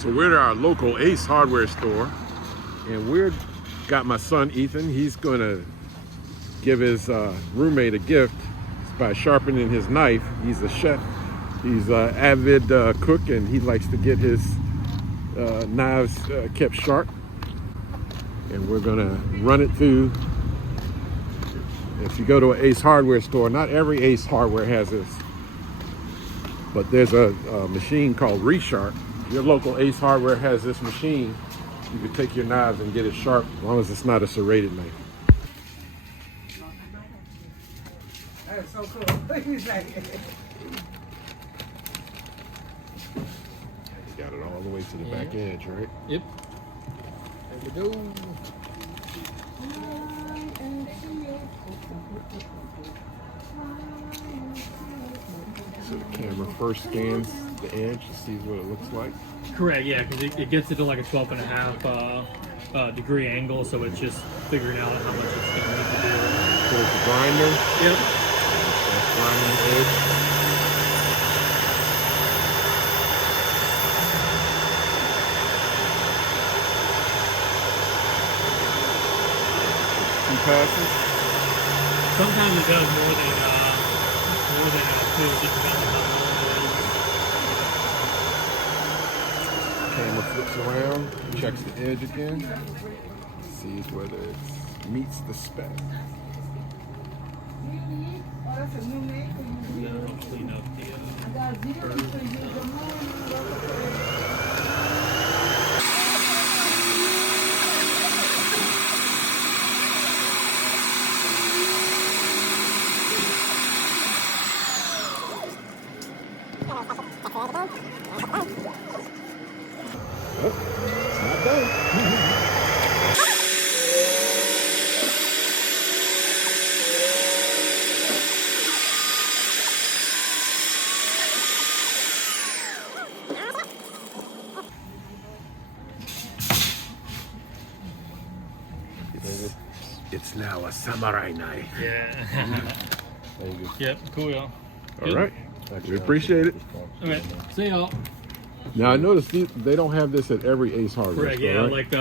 So we're at our local Ace hardware store, and we're got my son Ethan. He's gonna give his roommate a gift by sharpening his knife. He's a chef. He's an avid cook, and he likes to get his knives kept sharp. And we're gonna run it through. If you go to an Ace hardware store, not every Ace hardware has this, but there's a machine called ReSharp. Your local Ace hardware has this machine. You can take your knives and get it sharp, as long as it's not a serrated knife. That's so cool. He's like, You got it all the way to the back edge, right? Yep. There we go. So the camera first scans the edge to see what it looks like. Correct, yeah, because it gets it to like a 12.5 degree angle, so it's just figuring out how much it's going to need to do. Towards the grinder. Yep. That's grinding the edge. Two passes. Sometimes it does more than two, just depending on how long Camera flips around, checks the edge again, sees whether it meets the spec. oh, that's a new name for you. it is. I'll clean up the I got a video for you. Good morning. Oh, it's not done. It's now a samurai knife. Yeah. Thank you. Yep, cool, y'all. All right. We appreciate it. All right, see y'all. Now I noticed they don't have this at every Ace hardware Correct, store, yeah, right? like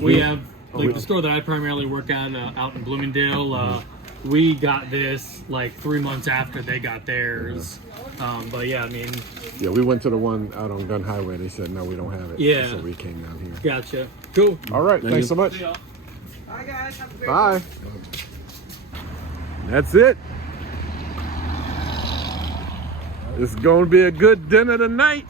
we have, like the store that I primarily work at out in Bloomingdale, we got this like 3 months after they got theirs. But yeah, I mean. Yeah, we went to the one out on Gun Highway. They said, no, we don't have it. Yeah. So we came down here. Gotcha. Cool. All right. Thanks so much. See y'all. Bye, guys. Have a great Bye. That's it. It's going to be a good dinner tonight.